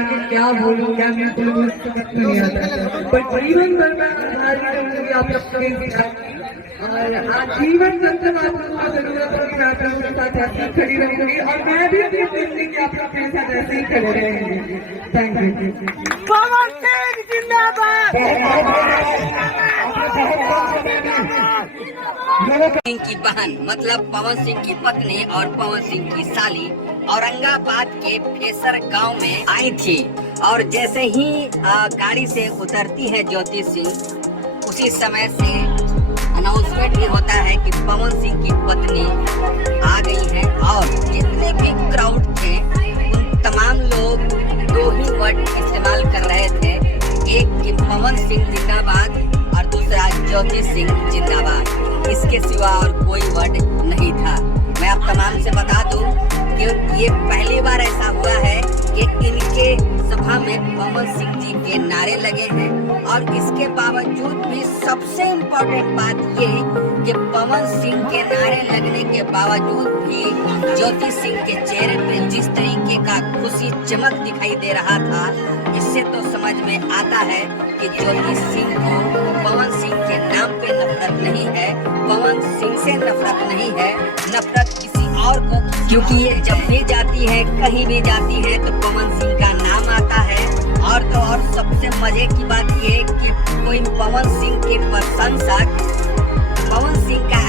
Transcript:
आगे क्या बोलूं क्या नहीं बोलूं समझ में नहीं आता। पर जीवन भर में आभारी रहूंगी आप सबके साथ, और आजीवन जब तक आप लोगों को जरूरत होगी मैं आप लोगों के साथ ऐसे ही खड़ी रहूंगी, और मैं भी अपनी जिंदगी आप लोगों के साथ ऐसे ही खड़े रहेंगे। Thank you. पवन सिंह जिंदाबाद। सिंह की बहन मतलब पवन सिंह की पत्नी और पवन सिंह की साली औरंगाबाद के फेसर गांव में आई थी, और जैसे ही गाड़ी से उतरती है ज्योति सिंह, उसी समय से अनाउंसमेंट भी होता है कि पवन सिंह की पत्नी आ गई है। और जितने भी क्राउड थे उन तमाम लोग दो ही वर्ड इस्तेमाल कर रहे थे, एक कि पवन सिंह जिंदाबाद और दूसरा ज्योति सिंह जिंदाबाद। इसके सिवा और कोई वर्ड नहीं था। मैं आप तमाम से बता दूं कि ये पहली बार ऐसा हुआ है कि इनके सभा में पवन सिंह जी के नारे लगे हैं, और इसके बावजूद भी सबसे इम्पोर्टेंट बात ये कि पवन सिंह के नारे लगने के बावजूद भी ज्योति सिंह के चेहरे पे जिस तरीके का खुशी चमक दिखाई दे रहा था, इससे तो समझ में आता है कि ज्योति सिंह को पवन सिंह के नाम पे नफरत नहीं है, पवन सिंह से नफरत नहीं है, नफरत किसी और को, क्योंकि ये जब भी जाती है कहीं भी जाती है तो पवन सिंह का नाम आता है। और तो और सबसे मजे की बात ये कि कोई पवन सिंह के प्रशंसक पवन सिंह का